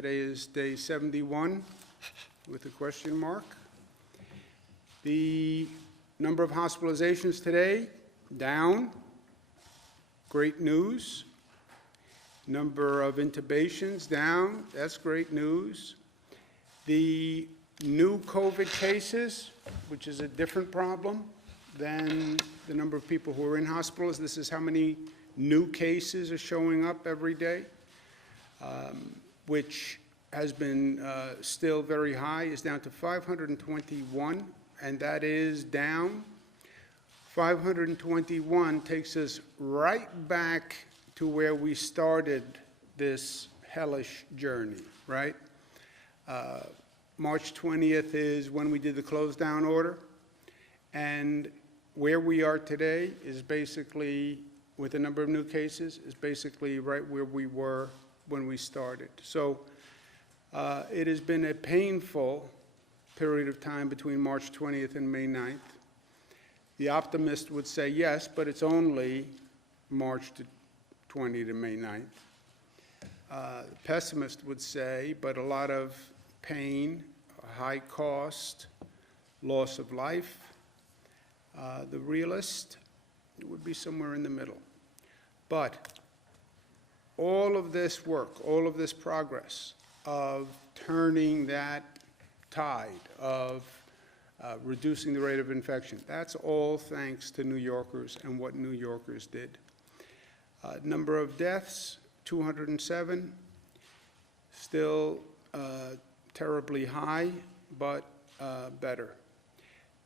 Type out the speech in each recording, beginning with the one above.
Today is day 71 with a question mark. The number of hospitalizations today, down. Great news. Number of intubations, down. That's great news. The new COVID cases, which is a different problem than the number of people who are in hospitals. This is how many new cases are showing up every day, which has been still very high, is down to 521, and that is down. 521 takes us right back to where we started this hellish journey, right? March 20th is when we did the close down order, and where we are today is basically, with the number of new cases, is basically right where we were when we started. So it has been a painful period of time between March 20th and May 9th. The optimist would say yes, but it's only March 20 to May 9th. The pessimist would say, but a lot of pain, high cost, loss of life. The realist would be somewhere in the middle. But all of this work, all of this progress of turning that tide, of reducing the rate of infection, that's all thanks to New Yorkers and what New Yorkers did. Number of deaths, 207, still terribly high, but better.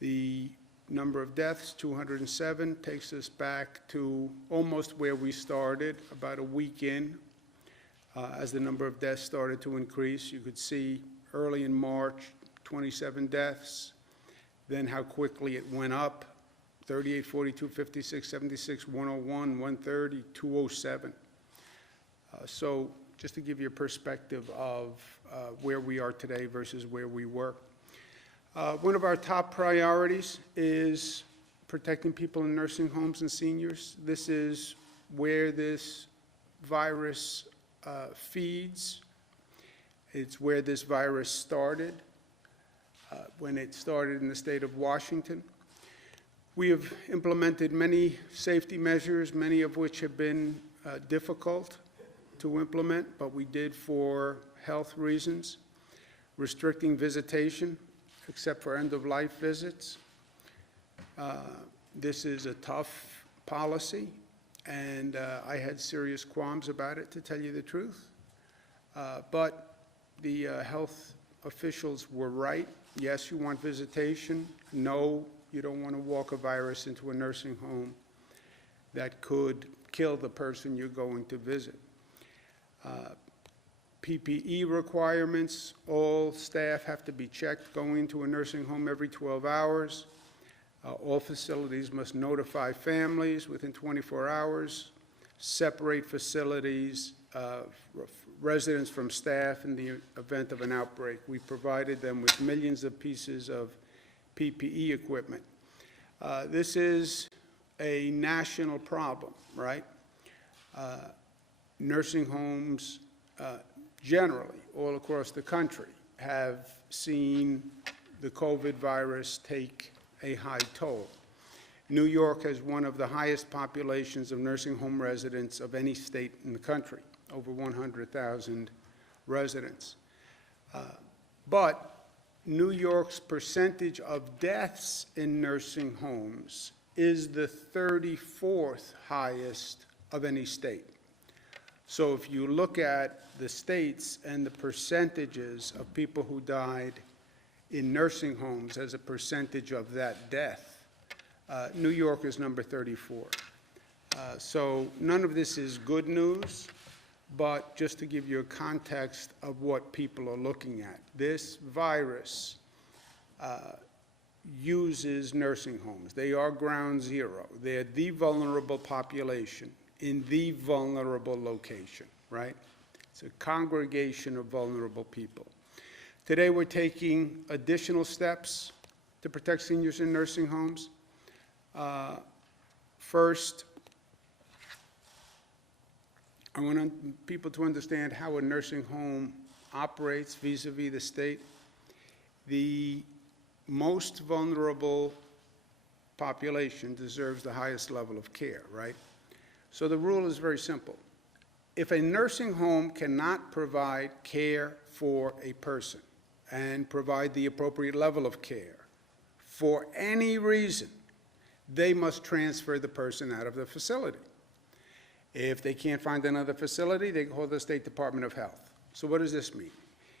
The number of deaths, 207, takes us back to almost where we started, about a week in. As the number of deaths started to increase, you could see early in March, 27 deaths, then how quickly it went up, 38, 42, 56, 76, 101, 130, 207. So just to give you a perspective of where we are today versus where we were. One of our top priorities is protecting people in nursing homes and seniors. This is where this virus feeds. It's where this virus started, when it started in the state of Washington. We have implemented many safety measures, many of which have been difficult to implement, but we did for health reasons, restricting visitation, except for end-of-life visits. This is a tough policy, and I had serious qualms about it, to tell you the truth. But the health officials were right. Yes, you want visitation. No, you don't want to walk a virus into a nursing home that could kill the person you're going to visit. PPE requirements, all staff have to be checked going into a nursing home every 12 hours. All facilities must notify families within 24 hours, separate facilities, residents from staff in the event of an outbreak. We provided them with millions of pieces of PPE equipment. This is a national problem, right? Nursing homes generally, all across the country, have seen the COVID virus take a high toll. New York has one of the highest populations of nursing home residents of any state in the country, over 100,000 residents. But New York's percentage of deaths in nursing homes is the 34th highest of any state. So if you look at the states and the percentages of people who died in nursing homes as a percentage of that death, New York is number 34. So none of this is good news, but just to give you a context of what people are looking at. This virus uses nursing homes. They are ground zero. They're the vulnerable population in the vulnerable location, right? It's a congregation of vulnerable people. Today we're taking additional steps to protect seniors in nursing homes. First, I want people to understand how a nursing home operates vis-a-vis the state, the most vulnerable population deserves the highest level of care, right? So the rule is very simple. If a nursing home cannot provide care for a person and provide the appropriate level of care for any reason, they must transfer the person out of the facility. If they can't find another facility, they call the State Department of Health. So what does this mean?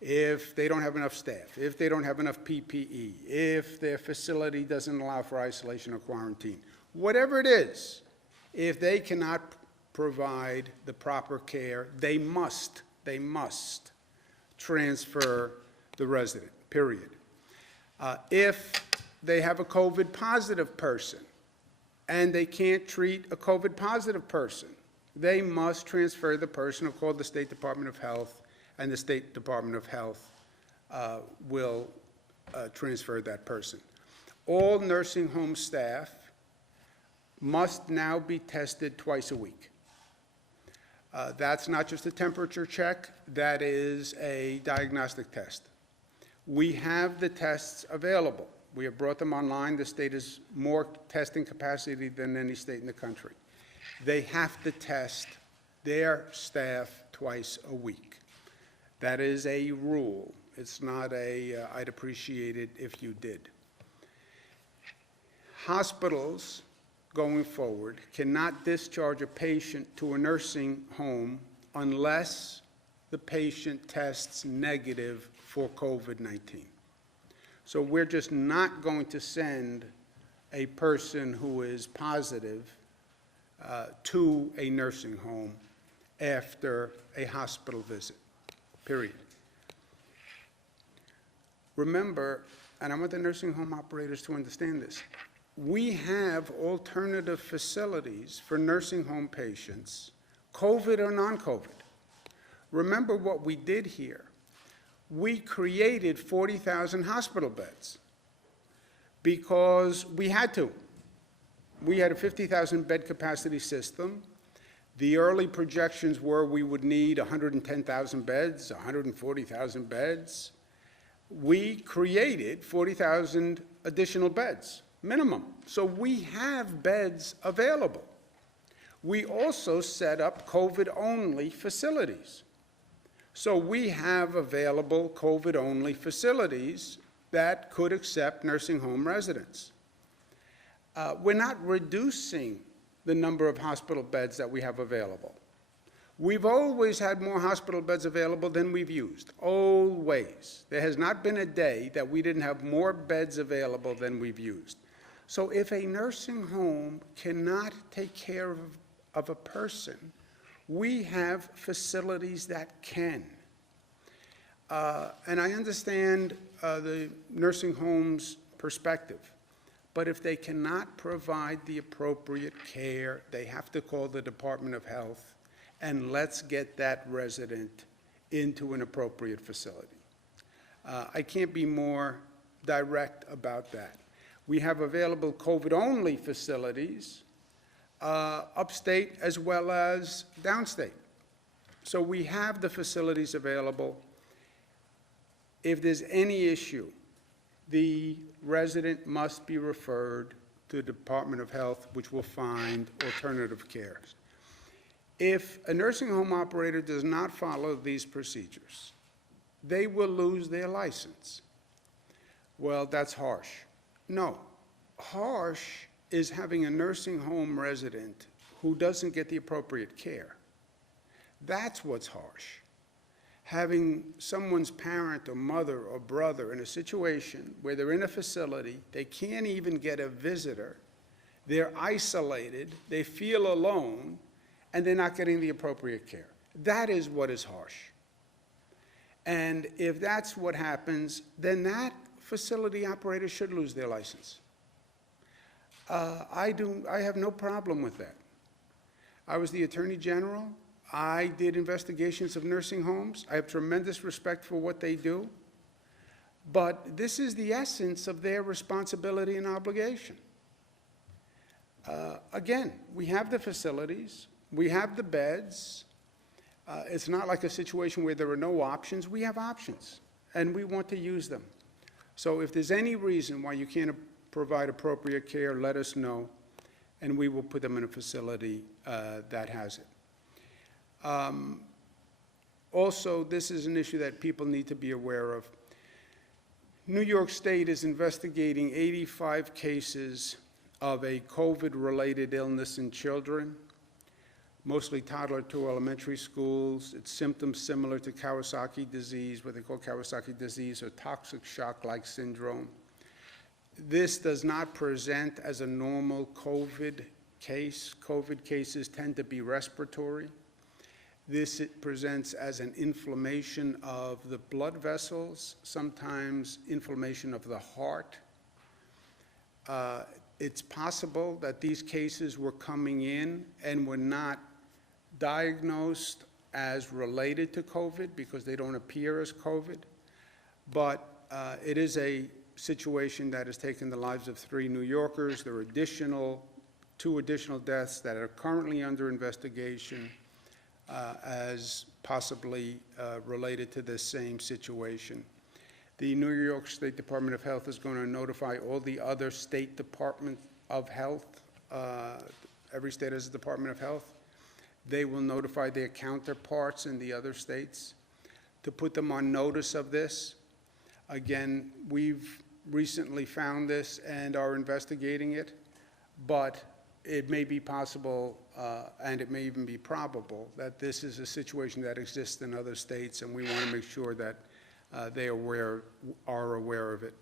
If they don't have enough staff, if they don't have enough PPE, if their facility doesn't allow for isolation or quarantine, whatever it is, if they cannot provide the proper care, they must transfer the resident, period. If they have a COVID positive person and they can't treat a COVID positive person, they must transfer the person or call the State Department of Health, and the State Department of Health will transfer that person. All nursing home staff must now be tested twice a week. That's not just a temperature check, that is a diagnostic test. We have the tests available. We have brought them online. The state has more testing capacity than any state in the country. They have to test their staff twice a week. That is a rule. It's not a, I'd appreciate it if you did. Hospitals, going forward, cannot discharge a patient to a nursing home unless the patient tests negative for COVID-19. So we're just not going to send a person who is positive to a nursing home after a hospital visit, period. Remember, and I want the nursing home operators to understand this, we have alternative facilities for nursing home patients, COVID or non-COVID. Remember what we did here. We created 40,000 hospital beds because we had to. We had a 50,000 bed capacity system. The early projections were we would need 110,000 beds, 140,000 beds. We created 40,000 additional beds, minimum. So we have beds available. We also set up COVID-only facilities. So we have available COVID-only facilities that could accept nursing home residents. We're not reducing the number of hospital beds that we have available. We've always had more hospital beds available than we've used, always. There has not been a day that we didn't have more beds available than we've used. So if a nursing home cannot take care of a person, we have facilities that can. And I understand the nursing home's perspective, but if they cannot provide the appropriate care, they have to call the Department of Health, and let's get that resident into an appropriate facility. I can't be more direct about that. We have available COVID-only facilities upstate as well as downstate. So we have the facilities available. If there's any issue, the resident must be referred to the Department of Health, which will find alternative care. If a nursing home operator does not follow these procedures, they will lose their license. Well, that's harsh. No, harsh is having a nursing home resident who doesn't get the appropriate care. That's what's harsh. Having someone's parent or mother or brother in a situation where they're in a facility, they can't even get a visitor, they're isolated, they feel alone, and they're not getting the appropriate care. That is what is harsh. And if that's what happens, then that facility operator should lose their license. I have no problem with that. I was the Attorney General. I did investigations of nursing homes. I have tremendous respect for what they do. But this is the essence of their responsibility and obligation. Again, we have the facilities, we have the beds. It's not like a situation where there are no options. We have options, and we want to use them. So if there's any reason why you can't provide appropriate care, let us know, and we will put them in a facility that has it. Also, this is an issue that people need to be aware of. New York State is investigating 85 cases of a COVID-related illness in children, mostly toddler to elementary schools. It's symptoms similar to Kawasaki disease, what they call Kawasaki disease, or toxic shock-like syndrome. This does not present as a normal COVID case. COVID cases tend to be respiratory. This it presents as an inflammation of the blood vessels, sometimes inflammation of the heart. It's possible that these cases were coming in and were not diagnosed as related to COVID because they don't appear as COVID, but it is a situation that has taken the lives of 3 New Yorkers. There are 2 additional deaths that are currently under investigation as possibly related to this same situation. The New York State Department of Health is going to notify all the other state departments of health. Every state has a Department of Health. They will notify their counterparts in the other states to put them on notice of this. Again, we've recently found this and are investigating it, but it may be possible, and it may even be probable, that this is a situation that exists in other states, and we want to make sure that they are aware of it.